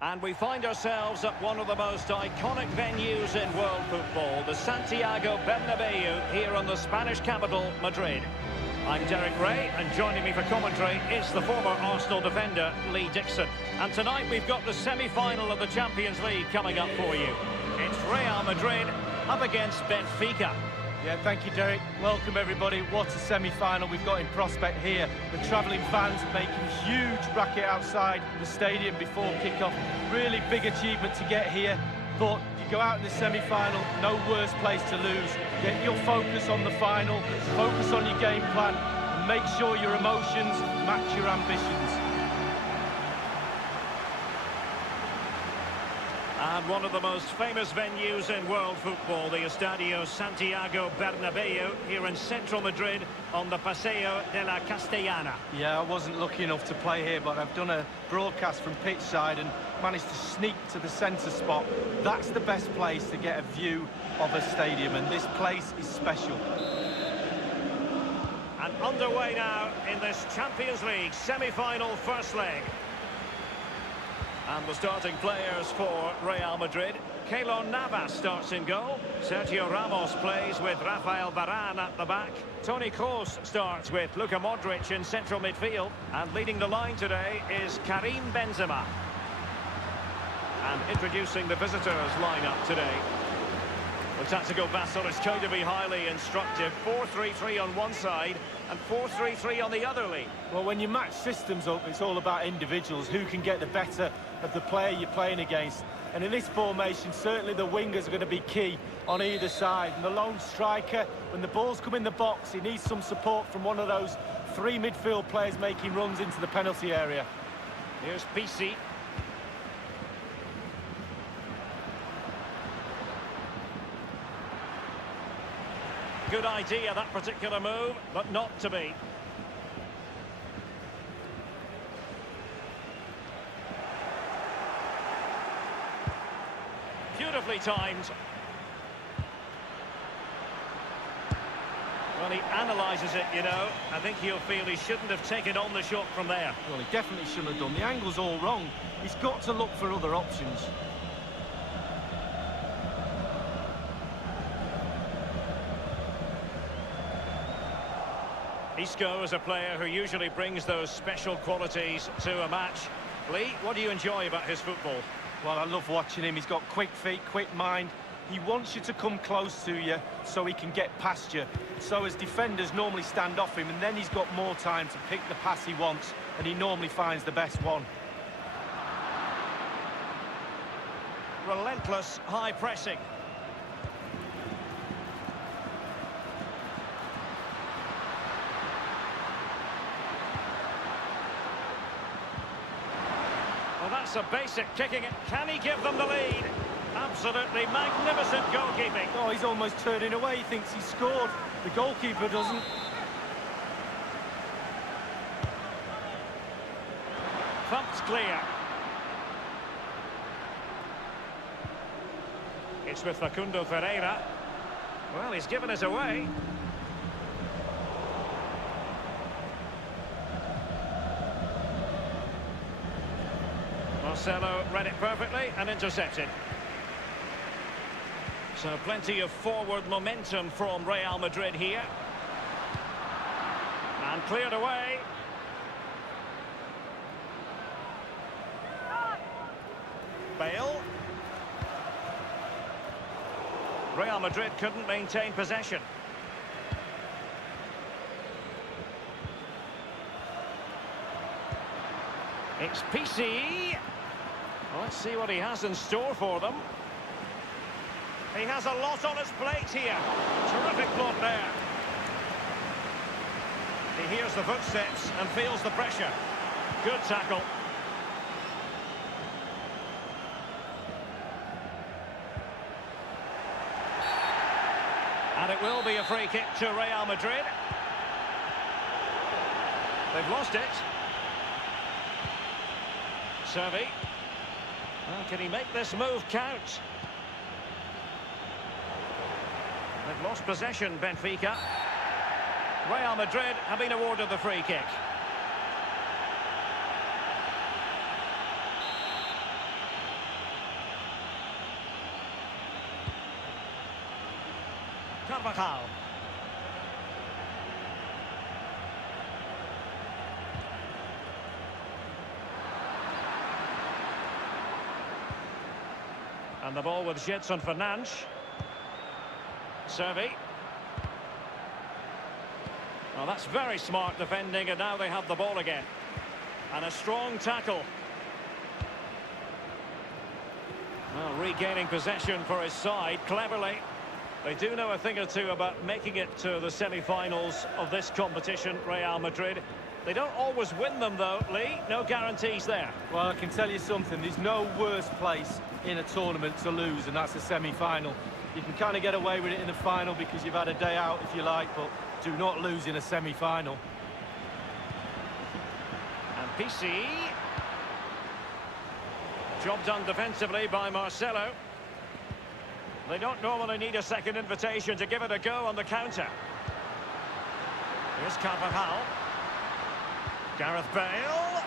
And we find ourselves at one of the most iconic venues in world football, the Santiago Bernabeu, here in the Spanish capital, Madrid. I'm Derek Ray, and joining me for commentary is the former Arsenal defender, Lee Dixon. And tonight we've got the semi-final of the Champions League coming up for you. It's Real Madrid up against Benfica. Yeah, thank you, Derek. Welcome, everybody. What a semi-final we've got in prospect here. The travelling fans making huge racket outside the stadium before kick-off. Really big achievement to get here. But you go out in the semi-final, no worse place to lose. Get your focus on the final, focus on your game plan, and make sure your emotions match your ambitions. And one of the most famous venues in world football, the Estadio Santiago Bernabeu, here in central Madrid on the Paseo de la Castellana. Yeah, I wasn't lucky enough to play here, but I've done a broadcast from pitch side and managed to sneak to the centre spot. That's the best place to get a view of a stadium, and this place is special. And underway now in this Champions League semi-final first leg. And the starting players for Real Madrid. Keylor Navas starts in goal. Sergio Ramos plays with Rafael Varane at the back. Toni Kroos starts with Luka Modric in central midfield. And leading the line today is Karim Benzema. And introducing the visitors lineup today. The tactical battle is going to be highly instructive. 4-3-3 on one side and 4-3-3 on the other, Lee. Well, when you match systems up, it's all about individuals. Who can get the better of the player you're playing against? And in this formation, certainly the wingers are going to be key on either side. And the lone striker, when the balls come in the box, he needs some support from one of those three midfield players making runs into the penalty area. Here's PC. Good idea, that particular move, but not to be. Beautifully timed. Well, he analyses it, you know. I think he'll feel he shouldn't have taken on the shot from there. Well, he definitely shouldn't have done. The angle's all wrong. He's got to look for other options. Isco is a player who usually brings those special qualities to a match. Lee, what do you enjoy about his football? Well, I love watching him. He's got quick feet, quick mind. He wants you to come close to you so he can get past you. So as defenders normally stand off him, and then he's got more time to pick the pass he wants, and he normally finds the best one. Relentless high pressing. Well, that's a basic kicking it. Can he give them the lead? Absolutely magnificent goalkeeping. Oh, he's almost turning away. He thinks he scored. The goalkeeper doesn't. Thumped clear. It's with Facundo Ferreira. Well, he's given us away. Marcelo read it perfectly and intercepted. So plenty of forward momentum from Real Madrid here. And cleared away. Bale. Real Madrid couldn't maintain possession. It's PC. Let's see what he has in store for them. He has a lot on his plate here. Terrific block there. He hears the footsteps and feels the pressure. Good tackle. And it will be a free kick to Real Madrid. They've lost it. Servi. Well, can he make this move count? They've lost possession, Benfica. Real Madrid have been awarded the free kick. Carvajal. And the ball with Gedson Fernandes. Servi. Well, that's very smart defending, and now they have the ball again. And a strong tackle. Well, regaining possession for his side cleverly. They do know a thing or two about making it to the semi-finals of this competition, Real Madrid. They don't always win them, though, Lee. No guarantees there. Well, I can tell you something. There's no worse place in a tournament to lose, and that's a semi-final. You can kind of get away with it in the final because you've had a day out, if you like, but do not lose in a semi-final. And PC. Job done defensively by Marcelo. They don't normally need a second invitation to give it a go on the counter. Here's Carvajal. Gareth Bale.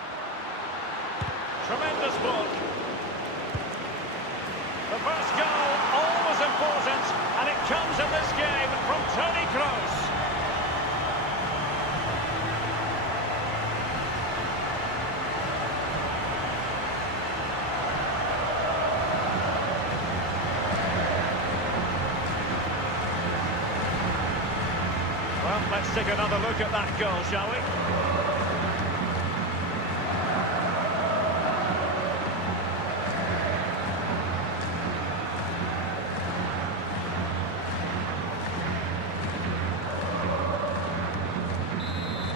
Tremendous block. The first goal, always important, and it comes in this game from Toni Kroos. Well, let's take another look at that goal, shall we?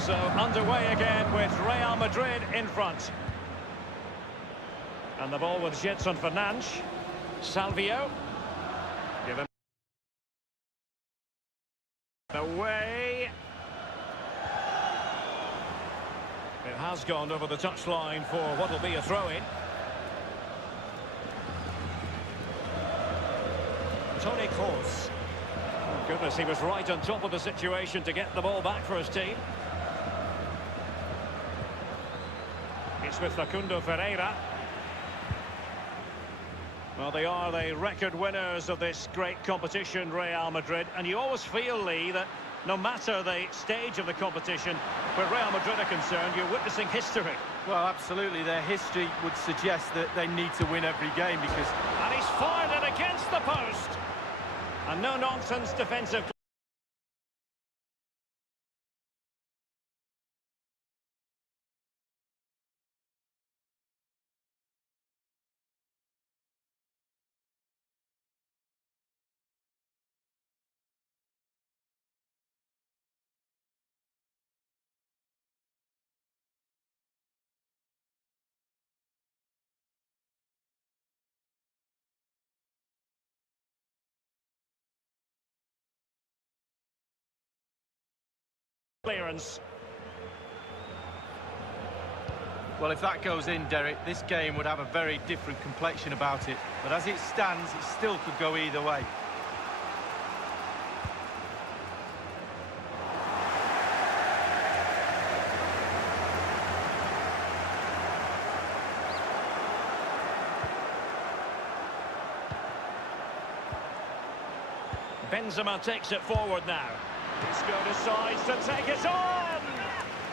So underway again with Real Madrid in front. And the ball with Gedson Fernandes. Salvio. Given away. It has gone over the touchline for what will be a throw-in. Toni Kroos. Oh, goodness, he was right on top of the situation to get the ball back for his team. It's with Facundo Ferreira. Well, they are the record winners of this great competition, Real Madrid. And you always feel, Lee, that no matter the stage of the competition, where Real Madrid are concerned, you're witnessing history. Well, absolutely. Their history would suggest that they need to win every game because... And he's fired it against the post. And no-nonsense defensive... clearance. Well, if that goes in, Derek, this game would have a very different complexion about it. But as it stands, it still could go either way. Benzema takes it forward now. Isco decides to take it on!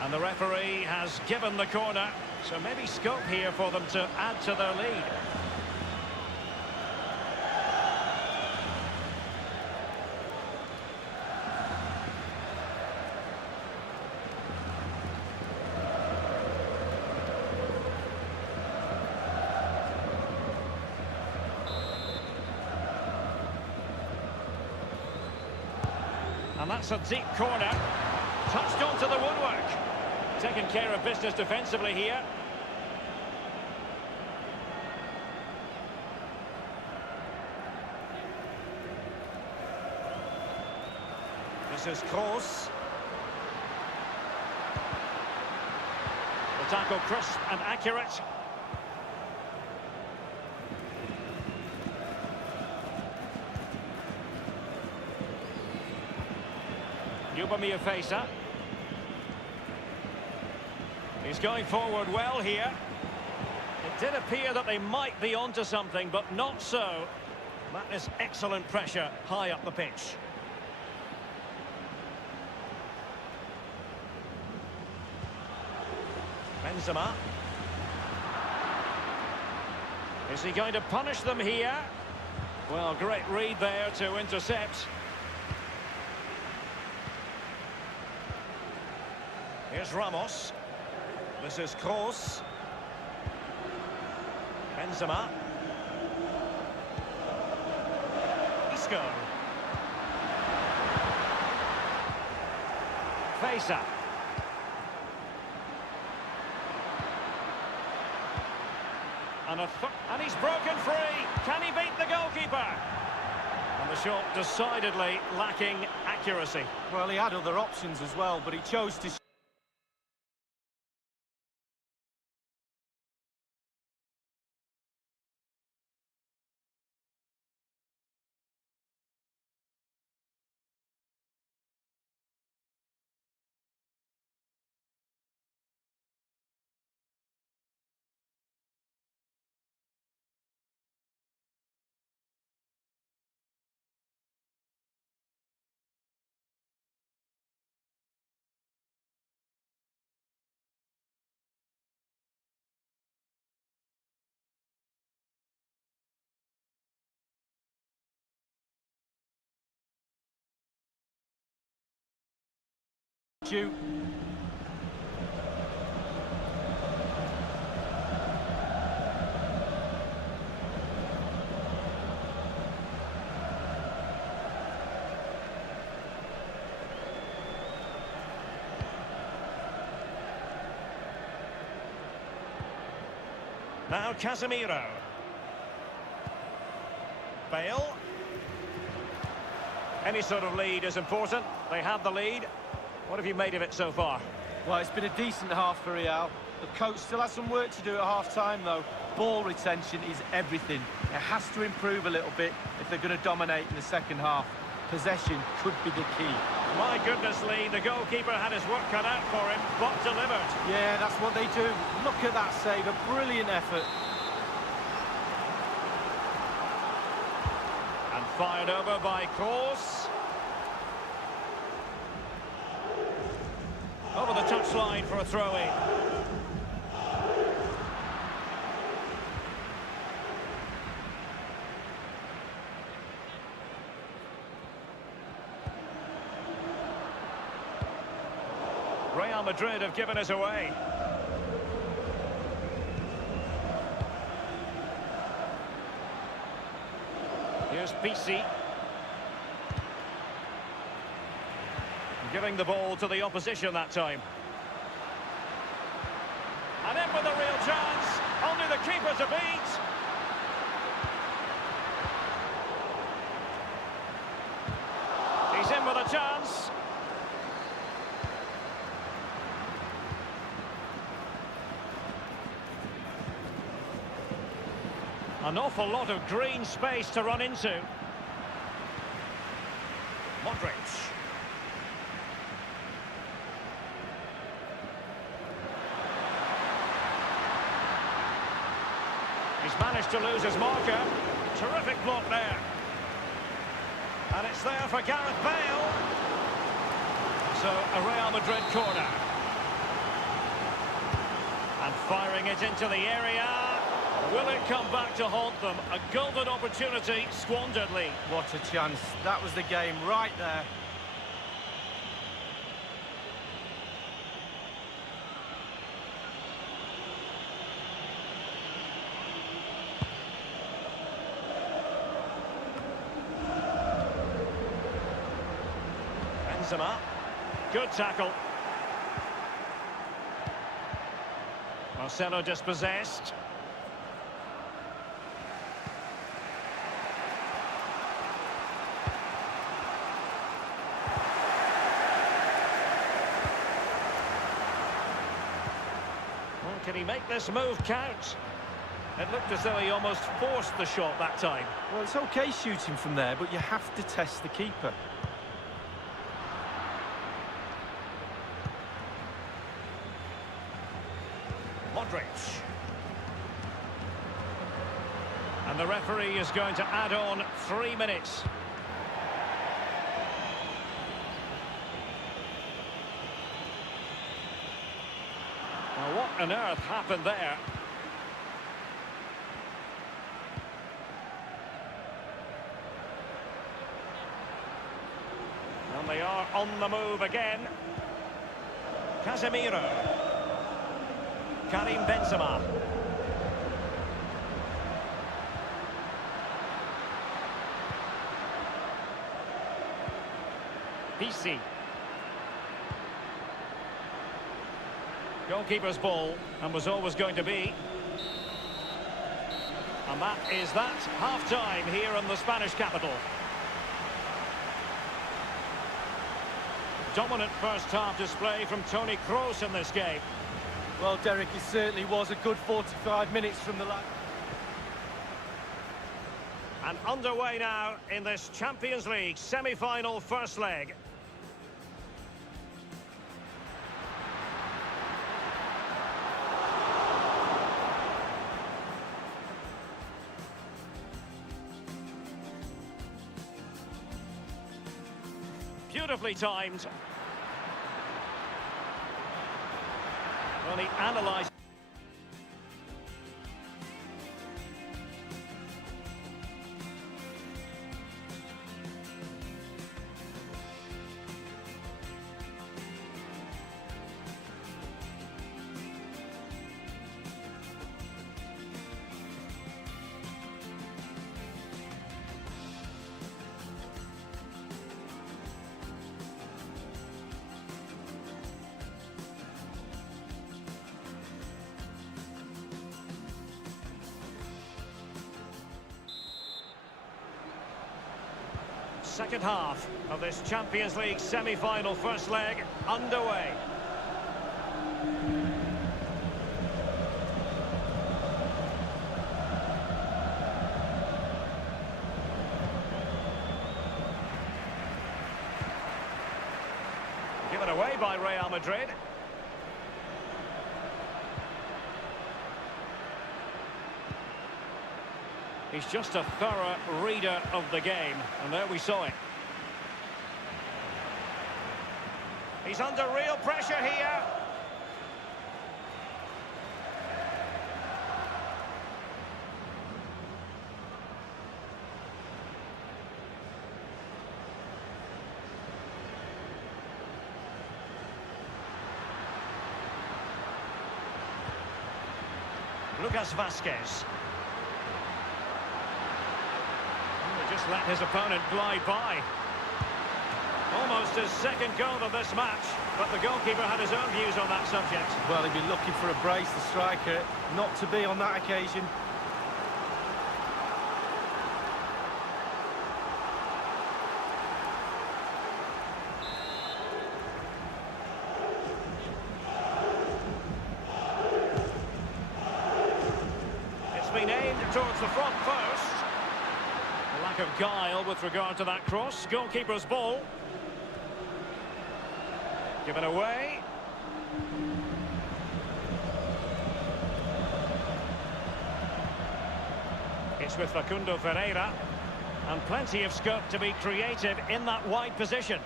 And the referee has given the corner, so maybe scope here for them to add to their lead. And that's a deep corner. Touched onto the woodwork. Taking care of business defensively here. This is Kroos. The tackle crisp and accurate. Fesa. He's going forward well here. It did appear that they might be onto something, but not so. That is excellent pressure high up the pitch. Benzema. Is he going to punish them here? Well, great read there to intercept. Here's Ramos. This is Kroos. Benzema. Isco. Faisa. And he's broken free. Can he beat the goalkeeper? And the shot decidedly lacking accuracy. Well, he had other options as well, but he chose to... Shoot. Now Casemiro. Bale. Any sort of lead is important. They have the lead. What have you made of it so far? Well, it's been a decent half for Real. The coach still has some work to do at half-time, though. Ball retention is everything. It has to improve a little bit if they're going to dominate in the second half. Possession could be the key. My goodness, Lee, the goalkeeper had his work cut out for him, but delivered. Yeah, that's what they do. Look at that save, a brilliant effort. And fired over by Kroos. Over the touchline for a throw-in. Real Madrid have given us away. Here's Pisi. Giving the ball to the opposition that time. And in with a real chance. Only the keeper to beat. He's in with a chance. An awful lot of green space to run into. Modric. He's managed to lose his marker. Terrific block there. And it's there for Gareth Bale. So a Real Madrid corner. And firing it into the area. Will it come back to haunt them? A golden opportunity squandered, Lee. What a chance. That was the game right there. Benzema. Good tackle. Marcelo dispossessed. Well, can he make this move count? It looked as though he almost forced the shot that time. Well, it's okay shooting from there, but you have to test the keeper. Modric. And the referee is going to add on 3 minutes. Now, what on earth happened there? And they are on the move again. Casemiro. Karim Benzema. PC. Goalkeeper's ball, and was always going to be. And that is that. Half-time here in the Spanish capital. Dominant first-half display from Toni Kroos in this game. Well, Derek, it certainly was a good 45 minutes from the line. And underway now in this Champions League semi-final first leg. Beautifully timed. Well, he analysed. Second half of this Champions League semi-final first leg underway. Given away by Real Madrid. He's just a thorough reader of the game, and there we saw it. He's under real pressure here. Lucas Vazquez. Just let his opponent glide by. Almost his second goal of this match, but the goalkeeper had his own views on that subject. Well, he'd be looking for a brace, the striker, not to be on that occasion. It's been aimed towards the front post. Lack of guile with regard to that cross. Goalkeeper's ball. Given away. It's with Facundo Ferreira. And plenty of scope to be creative in that wide position.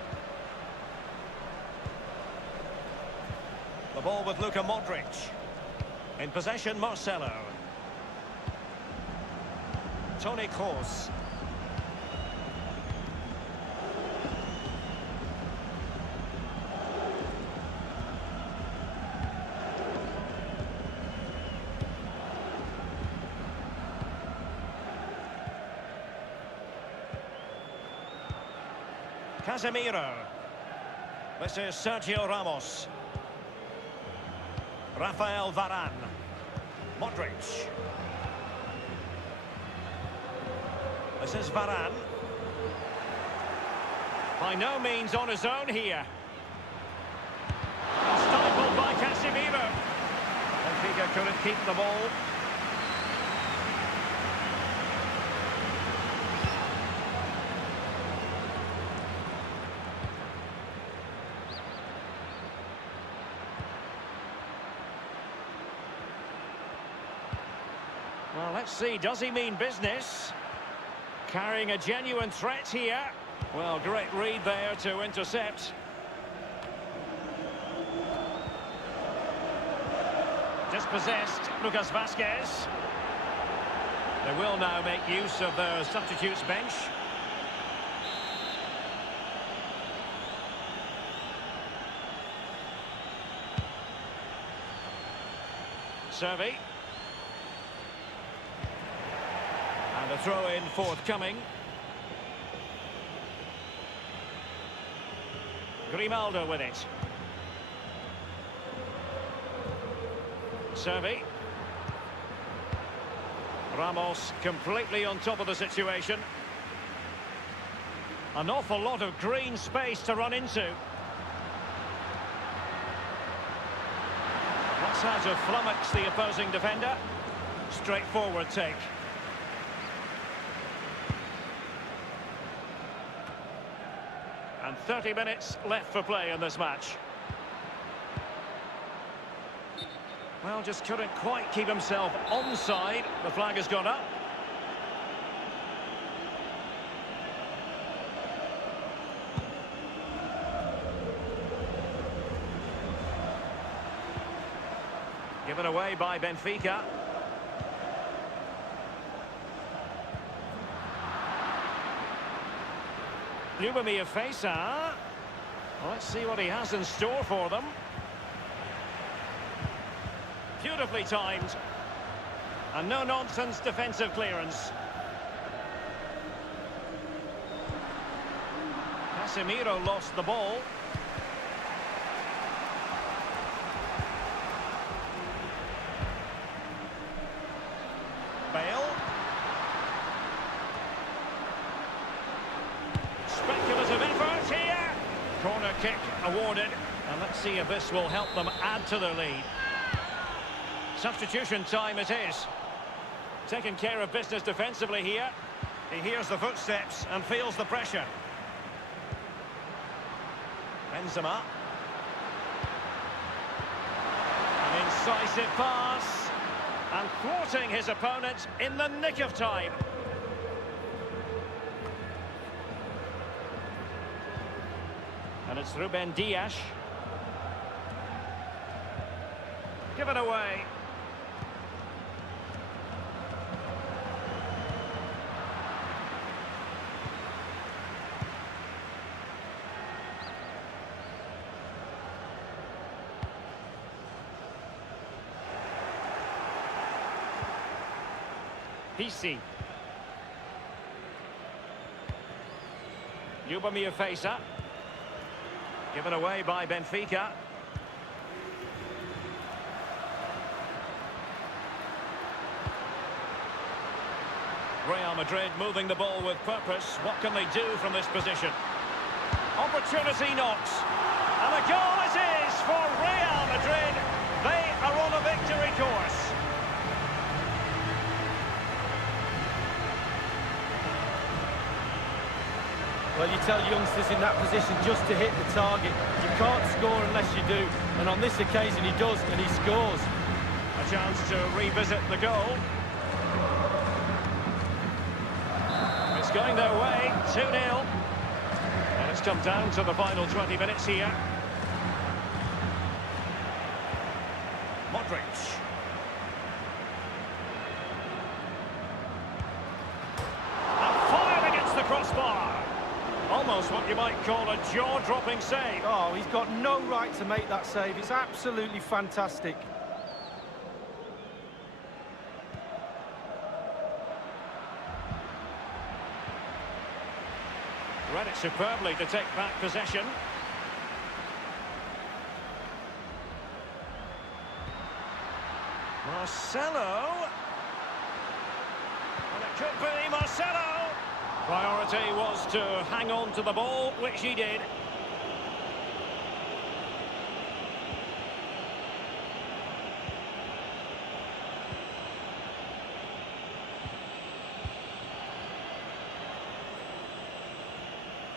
The ball with Luka Modric. In possession, Marcelo. Toni Kroos. Casemiro. This is Sergio Ramos. Rafael Varane. Modric. This is Varane. By no means on his own here. Stifled by Casemiro. Benfica couldn't keep the ball. Well, let's see, does he mean business? Carrying a genuine threat here. Well, great read there to intercept. Dispossessed, Lucas Vasquez. They will now make use of their substitutes bench. Servi. And a throw-in forthcoming. Grimaldo with it. Servi. Ramos completely on top of the situation. An awful lot of green space to run into. That's how to flummox the opposing defender. Straightforward take. And 30 minutes left for play in this match. Well, just couldn't quite keep himself onside. The flag has gone up. Given away by Benfica. Benfica. Well, let's see what he has in store for them. Beautifully timed. And no-nonsense defensive clearance. Casemiro lost the ball. Bale. Speculative effort here. Corner kick awarded. And let's see if this will help them add to their lead. Substitution time it is. Taking care of business defensively here. He hears the footsteps and feels the pressure. Benzema. An incisive pass. And thwarting his opponent in the nick of time. And it's Ruben Dias. Give it away. PC. Benfica. Given away by Benfica. Real Madrid moving the ball with purpose. What can they do from this position? Opportunity knocks. And a goal it is for Real Madrid. They are on a victory course. Well, you tell youngsters in that position just to hit the target. You can't score unless you do. And on this occasion he does, and he scores. A chance to revisit the goal. It's going their way, 2-0. And it's come down to the final 20 minutes here. Modric. And fired against the crossbar. Almost what you might call a jaw-dropping save. Oh, he's got no right to make that save. It's absolutely fantastic. Read it superbly to take back possession. Marcelo. And it could be Marcelo. Priority was to hang on to the ball, which he did.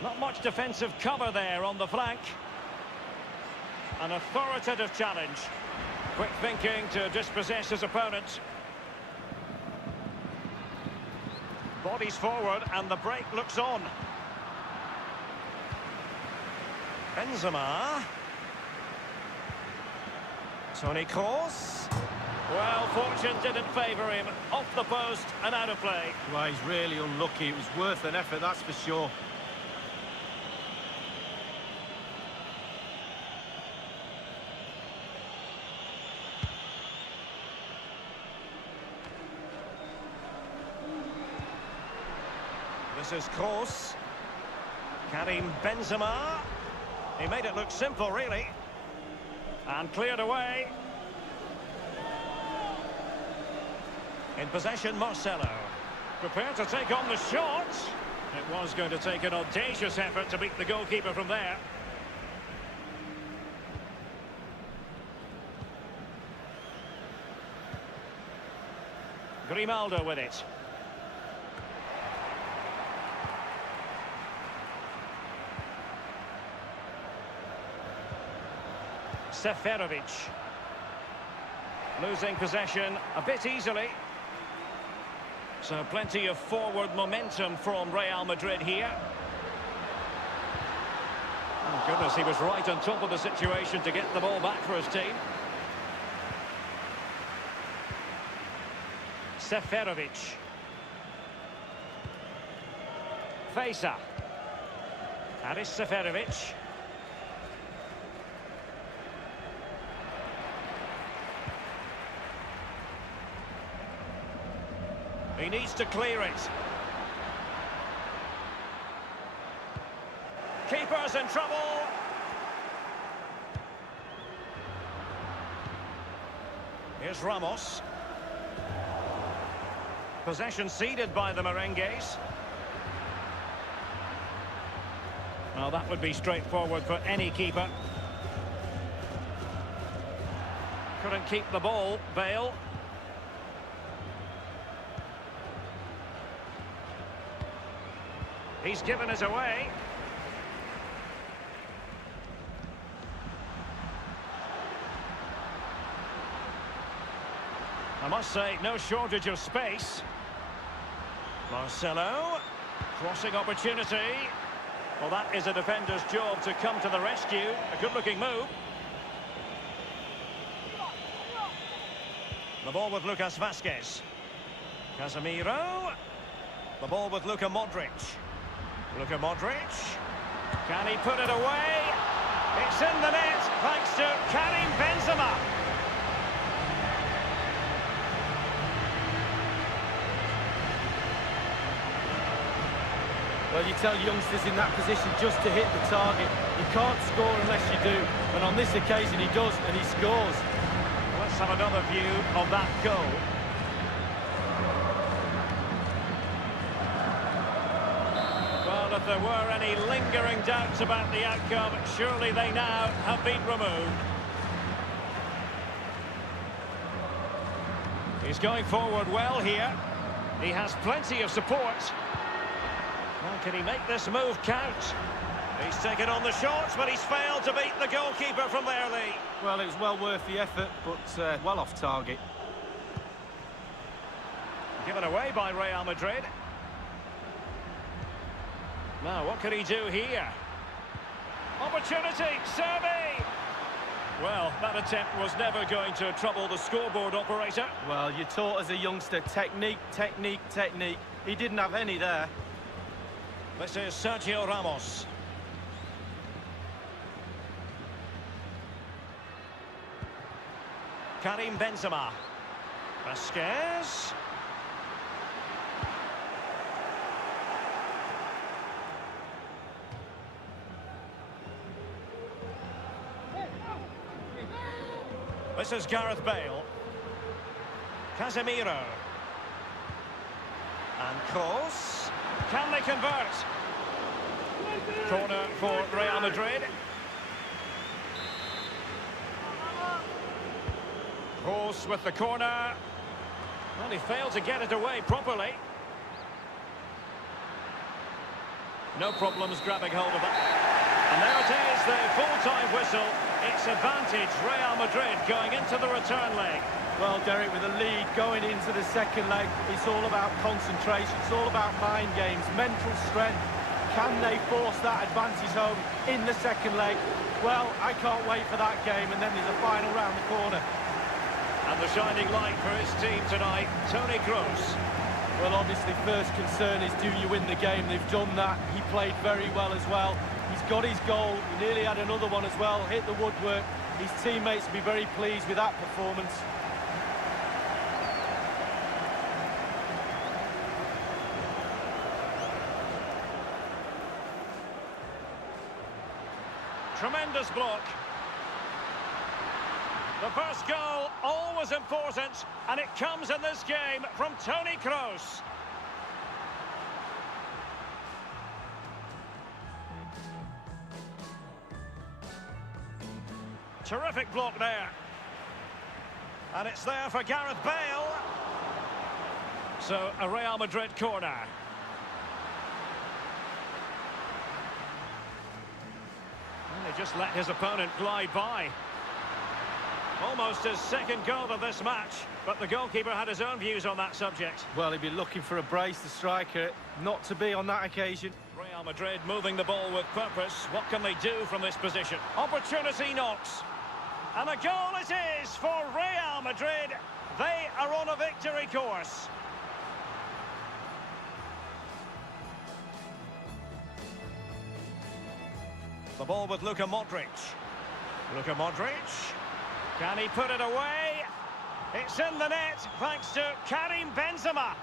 Not much defensive cover there on the flank. An authoritative challenge. Quick thinking to dispossess his opponent. Bodies forward and the break looks on. Benzema. Toni Kroos. Well, fortune didn't favour him. Off the post and out of play. Well, he's really unlucky. It was worth an effort, that's for sure. This is Kroos. Karim Benzema. He made it look simple, really. And cleared away. In possession, Marcelo. Prepared to take on the shot. It was going to take an audacious effort to beat the goalkeeper from there. Grimaldo with it. Seferovic. Losing possession a bit easily. So plenty of forward momentum from Real Madrid here. Oh goodness, he was right on top of the situation to get the ball back for his team. Seferovic. Feza. Haris Seferovic. He needs to clear it. Keeper's in trouble. Here's Ramos. Possession ceded by the Merengues. Well, that would be straightforward for any keeper. Couldn't keep the ball, Bale. He's given us away. I must say, no shortage of space. Marcelo, crossing opportunity. Well, that is a defender's job to come to the rescue. A good-looking move. The ball with Lucas Vazquez. Casemiro. The ball with Luka Modric. Luka Modric. Can he put it away? It's in the net thanks to Karim Benzema. Well, you tell youngsters in that position just to hit the target. You can't score unless you do. And on this occasion he does, and he scores. Let's have another view of that goal. Well, if there were any lingering doubts about the outcome, surely they now have been removed. He's going forward well here. He has plenty of support. Well, can he make this move count? He's taken on the shots, but he's failed to beat the goalkeeper from there, Lee. Well, it was well worth the effort, but well off target. Given away by Real Madrid. Now, what can he do here? Opportunity, Serbi! Well, that attempt was never going to trouble the scoreboard operator. Well, you're taught as a youngster, technique, technique, technique. He didn't have any there. This is Sergio Ramos. Karim Benzema. Vazquez. This is Gareth Bale. Casemiro. And Kroos. Can they convert? Corner for Real Madrid. Kroos with the corner. Well, he failed to get it away properly. No problems grabbing hold of that. And there it is, the full-time whistle. It's advantage Real Madrid going into the return leg. Well, Derek, with a lead going into the second leg, it's all about concentration, it's all about mind games, mental strength. Can they force that advantage home in the second leg? Well, I can't wait for that game, and then there's a final round the corner. And the shining light for his team tonight, Toni Kroos. Well, obviously, first concern is, do you win the game? They've done that. He played very well as well. He's got his goal. He nearly had another one as well. Hit the woodwork. His teammates will be very pleased with that performance. Tremendous block. The first goal, always important, and it comes in this game from Toni Kroos. Terrific block there. And it's there for Gareth Bale. So, a Real Madrid corner. And he just let his opponent glide by. Almost his second goal of this match, but the goalkeeper had his own views on that subject. Well, he'd be looking for a brace, the striker, not to be on that occasion. Real Madrid moving the ball with purpose. What can they do from this position? Opportunity knocks. And a goal it is for Real Madrid. They are on a victory course. The ball with Luka Modric. Luka Modric. Can he put it away? It's in the net thanks to Karim Benzema.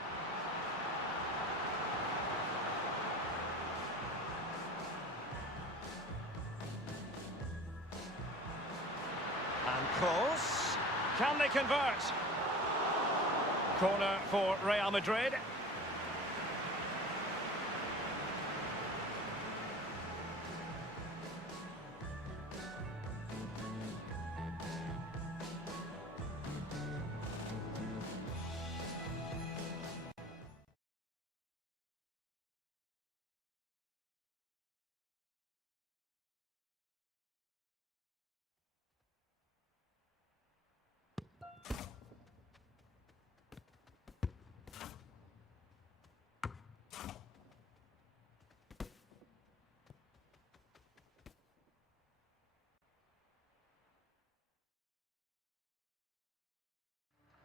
And Kroos. Can they convert? Corner for Real Madrid.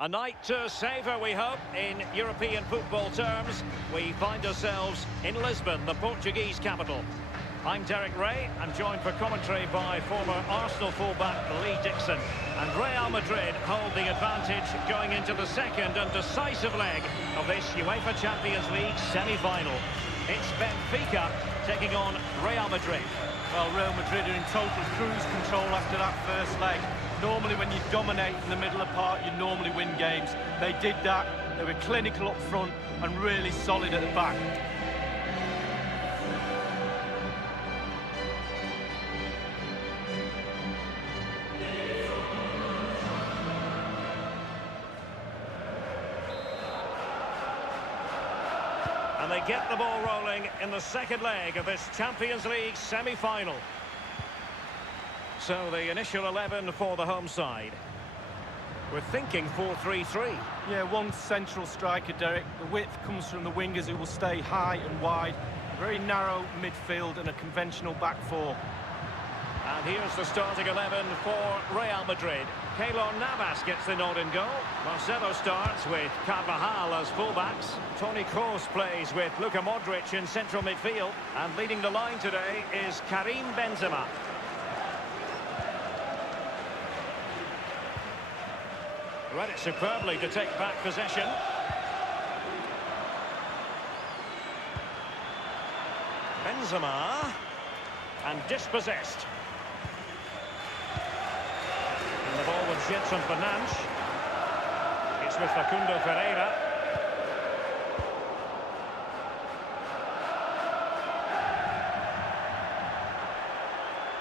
A night to savour, we hope, in European football terms. We find ourselves in Lisbon, the Portuguese capital. I'm Derek Ray. I'm joined for commentary by former Arsenal fullback Lee Dixon. And Real Madrid hold the advantage going into the second and decisive leg of this UEFA Champions League semi-final. It's Benfica taking on Real Madrid. Well, Real Madrid are in total cruise control after that first leg. Normally when you dominate in the middle of the park, you normally win games. They did that. They were clinical up front and really solid at the back. And they get the ball rolling in the second leg of this Champions League semi-final. So the initial 11 for the home side. We're thinking 4-3-3. Yeah, one central striker, Derek. The width comes from the wingers who will stay high and wide. A very narrow midfield and a conventional back four. And here's the starting 11 for Real Madrid. Keylor Navas gets the nod in goal. Marcelo starts with Carvajal as fullbacks. Toni Kroos plays with Luka Modric in central midfield. And leading the line today is Karim Benzema. Read it superbly to take back possession. Benzema. And dispossessed. And the ball with Jetson Fernandes. It's with Facundo Ferreira.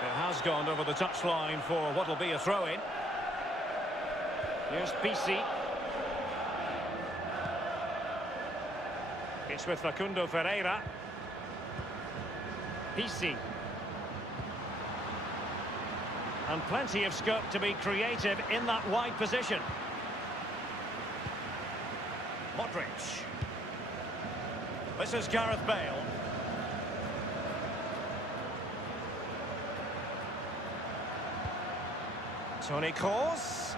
It has gone over the touchline for what will be a throw-in. Here's Pisi. It's with Facundo Ferreira. Pisi. And plenty of scope to be creative in that wide position. Modric. This is Gareth Bale. Toni Kroos.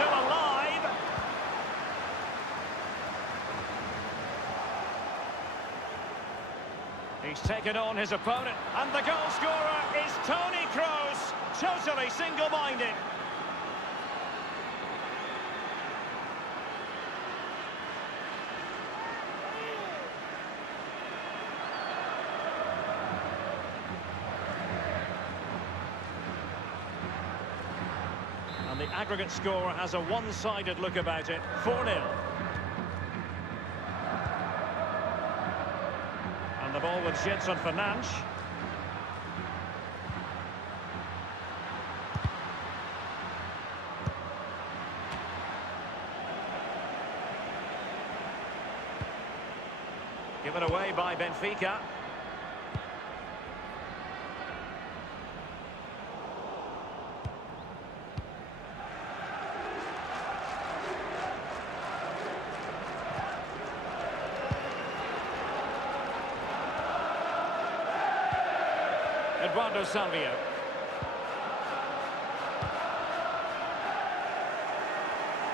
still alive. He's taken on his opponent, and the goal scorer is Toni Kroos, totally single-minded. And the aggregate score has a one-sided look about it, 4-0. And the ball with Gedson Fernandes. Given away by Benfica. Eduardo Salvio.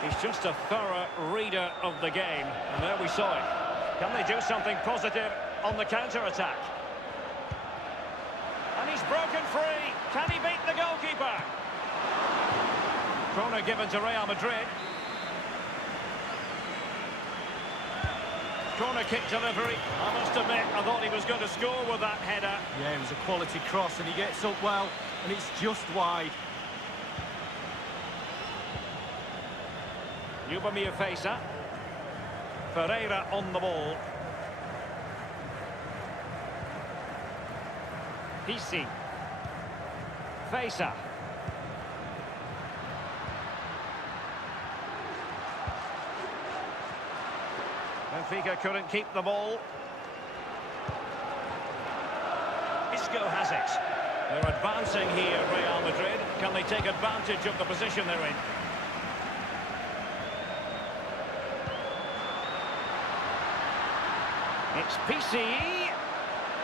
He's just a thorough reader of the game, and there we saw it. Can they do something positive on the counter-attack? And he's broken free. Can he beat the goalkeeper? Corner given to Real Madrid. Corner kick delivery. I must admit, I thought he was going to score with that header. Yeah, it was a quality cross, and he gets up well, and it's just wide. Lubomir Feza. Pereira on the ball. Pisi. Feza. Benfica couldn't keep the ball. Isco has it. They're advancing here, Real Madrid. Can they take advantage of the position they're in? It's PCE.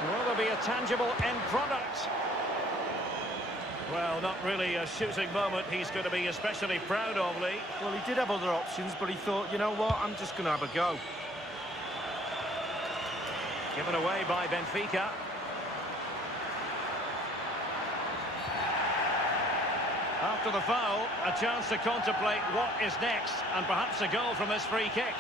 Will there be a tangible end product? Well, not really a shooting moment he's going to be especially proud of, Lee. Well, he did have other options, but he thought, you know what, I'm just going to have a go. Given away by Benfica. After the foul, a chance to contemplate what is next, and perhaps a goal from this free kick.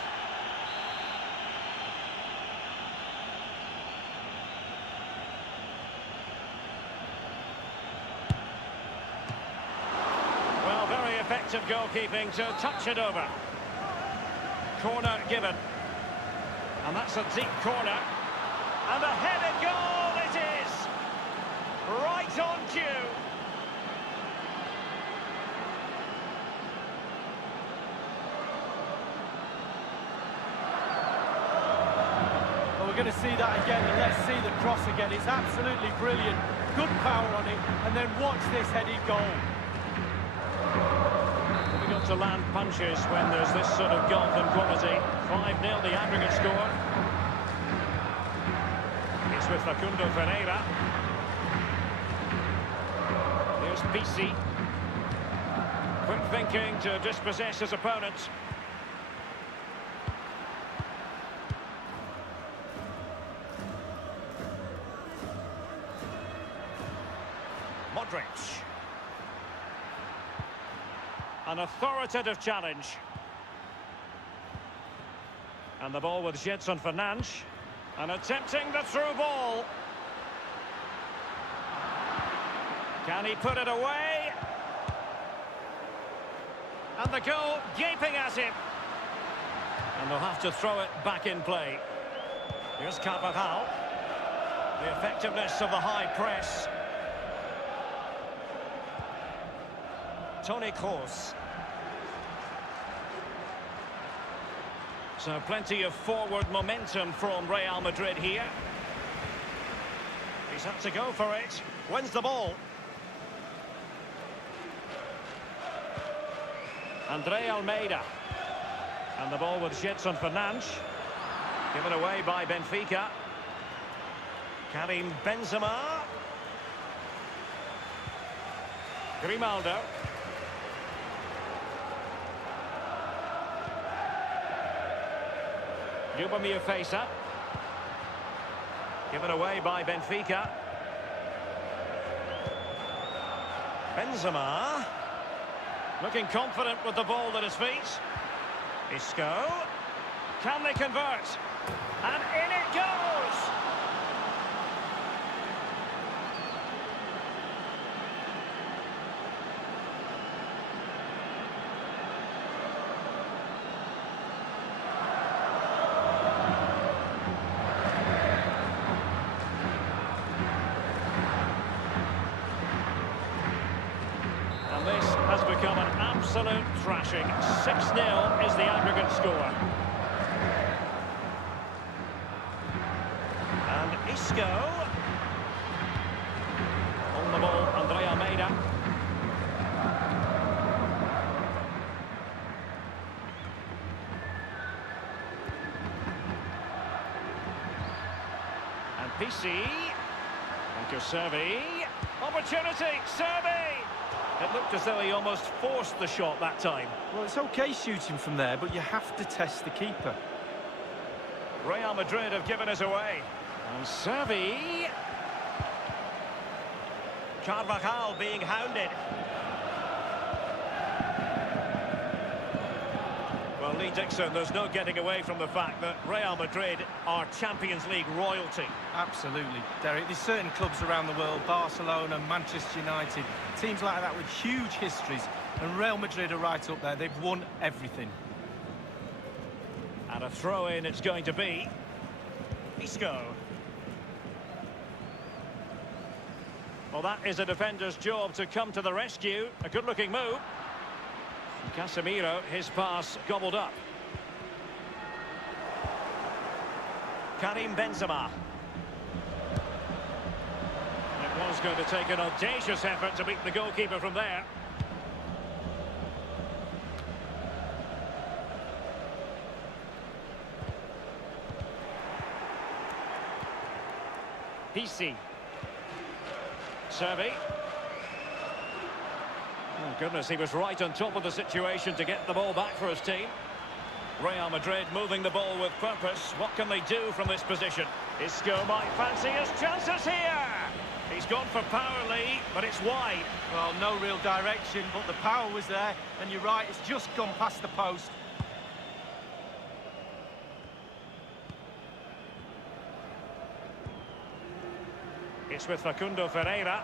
Well, very effective goalkeeping to touch it over. Corner given. And that's a deep corner. And a headed goal it is! Right on cue. Well, we're going to see that again, and let's see the cross again. It's absolutely brilliant. Good power on it, and then watch this headed goal. We got to land punches when there's this sort of gulf in quality. 5-0 the aggregate score. With Facundo Ferreira. There's Pisi. Quick thinking to dispossess his opponent. Modric. An authoritative challenge. And the ball with Gedson Fernandes. And attempting the through ball. Can he put it away? And the goal gaping at him. And they'll have to throw it back in play. Here's Carvajal. The effectiveness of the high press. Toni Kroos. So plenty of forward momentum from Real Madrid here. He's had to go for it. Wins the ball. Andre Almeida. And the ball with Gedson Fernandes. Given away by Benfica. Karim Benzema. Grimaldo. Ljubomir Fejsa. Given away by Benfica. Benzema. Looking confident with the ball at his feet. Isco. Can they convert? And in it goes! And this has become an absolute thrashing. 6-0 is the aggregate score. And Isco. On the ball, Andrea Almeida. And PC. Thank you, Servi. Opportunity, Servi! It looked as though he almost forced the shot that time. Well, it's okay shooting from there, but you have to test the keeper. Real Madrid have given us away. And Servi. Carvajal being hounded. Well, Lee Dixon, there's no getting away from the fact that Real Madrid are Champions League royalty. Absolutely, Derek. There's certain clubs around the world, Barcelona, Manchester United, teams like that with huge histories, and Real Madrid are right up there. They've won everything. And a throw-in it's going to be. Isco. Well, that is a defender's job to come to the rescue. A good-looking move. And Casemiro, his pass gobbled up. Karim Benzema. It was going to take an audacious effort to beat the goalkeeper from there. PC. Servi. Oh goodness, he was right on top of the situation to get the ball back for his team. Real Madrid moving the ball with purpose. What can they do from this position? Isco might fancy his chances here. He's gone for power, Lee, but it's wide. Well, no real direction, but the power was there, and you're right, it's just gone past the post. It's with Facundo Ferreira.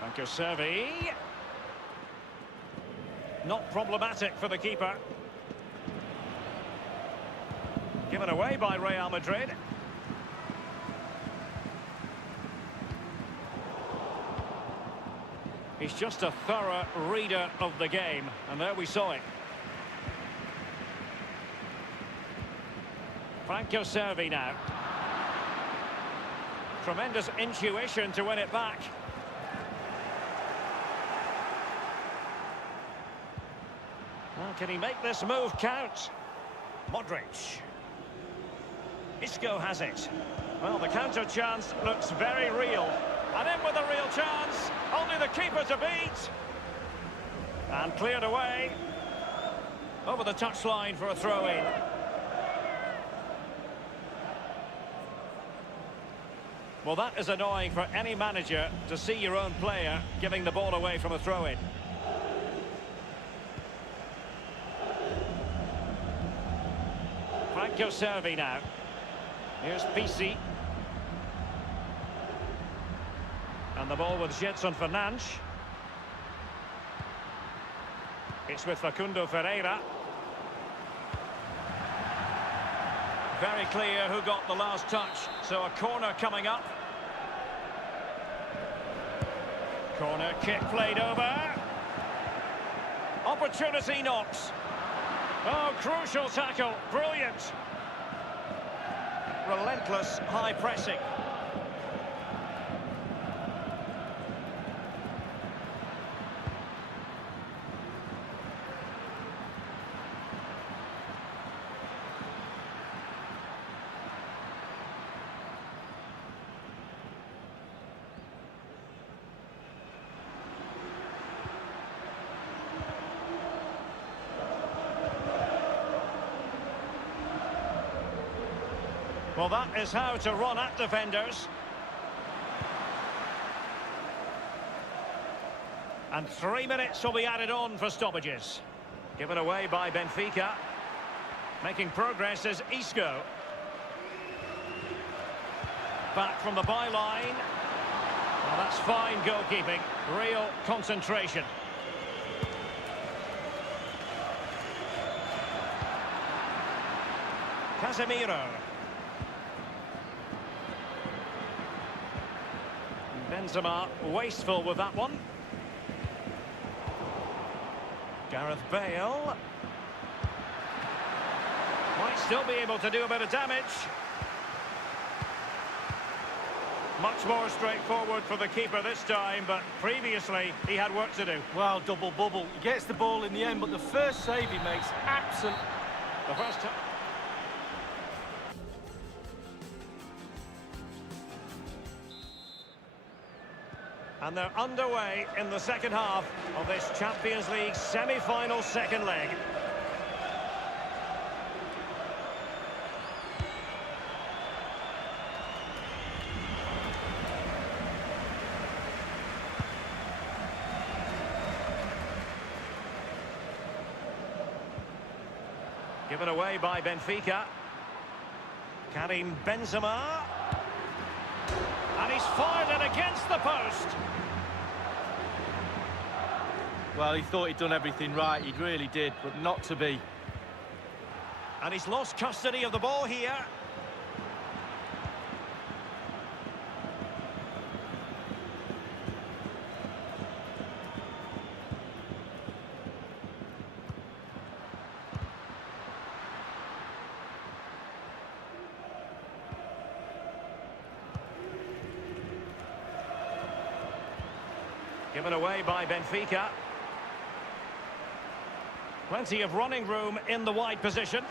Thank you, Servi. Not problematic for the keeper. Given away by Real Madrid. He's just a thorough reader of the game, and there we saw it. Franco Servi now. Tremendous intuition to win it back. Well, can he make this move count? Modric. Isco has it. Well, the counter chance looks very real. And in with a real chance. Only the keeper to beat. And cleared away. Over the touchline for a throw-in. Well, that is annoying for any manager to see your own player giving the ball away from a throw-in. Franco Servi now. Here's PC. And the ball with Gedson Fernandes. It's with Facundo Ferreira. Very clear who got the last touch. So a corner coming up. Corner kick played over. Opportunity knocks. Oh, crucial tackle. Brilliant. Relentless high pressing. Well, that is how to run at defenders. And 3 minutes will be added on for stoppages. Given away by Benfica. Making progress is Isco. Back from the byline. Well, that's fine goalkeeping. Real concentration. Casemiro. Benzema wasteful with that one. Gareth Bale. Might still be able to do a bit of damage. Much more straightforward for the keeper this time, but previously he had work to do. Well, double bubble. He gets the ball in the end, but the first save he makes, absolute. The first time. And they're underway in the second half of this Champions League semi-final second leg. Given away by Benfica. Karim Benzema. And he's fired it against the post. Well, he thought he'd done everything right. He really did, but not to be. And he's lost custody of the ball here. Given away by Benfica. Plenty of running room in the wide position.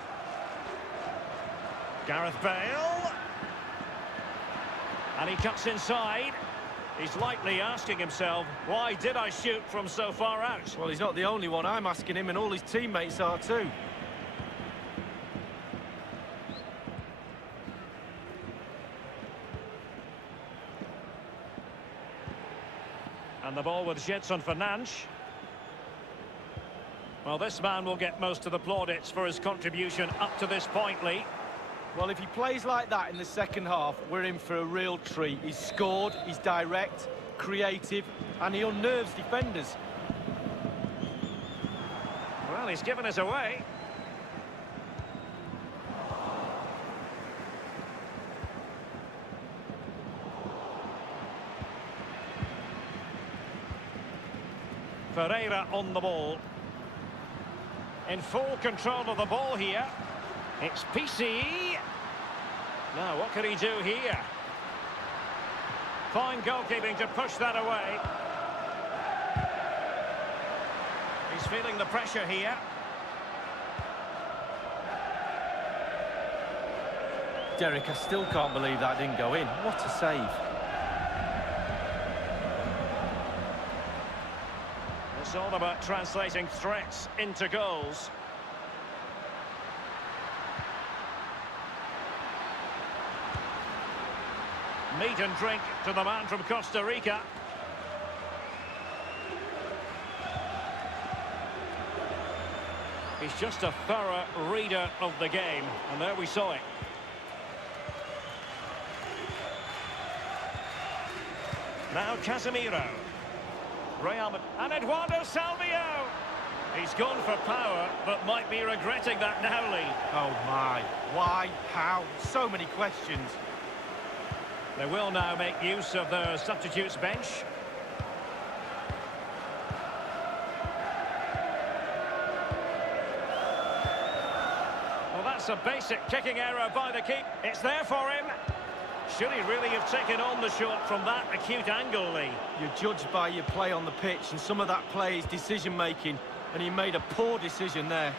Gareth Bale. And he cuts inside. He's likely asking himself, why did I shoot from so far out? Well, he's not the only one. I'm asking him, and all his teammates are too. And the ball with Gedson Fernandes. Well, this man will get most of the plaudits for his contribution up to this point, Lee. Well, if he plays like that in the second half, we're in for a real treat. He's scored, he's direct, creative, and he unnerves defenders. Well, he's given us away. Ferreira on the ball. In full control of the ball here. It's PC. Now, what can he do here? Fine goalkeeping to push that away. He's feeling the pressure here. Derek, I still can't believe that didn't go in. What a save. It's all about translating threats into goals. Meat and drink to the man from Costa Rica. He's just a thorough reader of the game, and there we saw it. Now Casemiro. And Eduardo Salvio. He's gone for power, but might be regretting that now, Lee. Oh my, why, how, so many questions. They will now make use of their substitutes bench. Well, that's a basic kicking error by the keeper. It's there for him. Should he really have taken on the shot from that acute angle, Lee? You're judged by your play on the pitch, and some of that play is decision-making, and he made a poor decision there.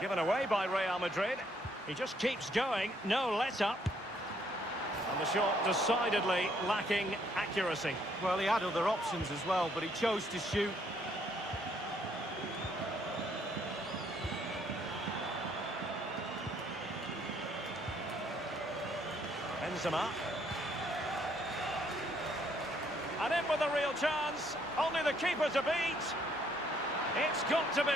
Given away by Real Madrid. He just keeps going, no let-up. And the shot decidedly lacking accuracy. Well, he had other options as well, but he chose to shoot. Benzema. And in with a real chance. Only the keeper to beat. It's got to be.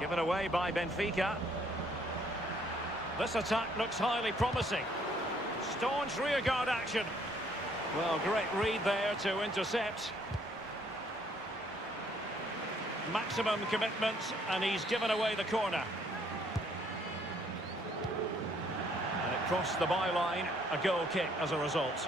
Given away by Benfica. This attack looks highly promising. Staunch rearguard action. Well, great read there to intercept. Maximum commitment, and he's given away the corner. And it crossed the byline, a goal kick as a result.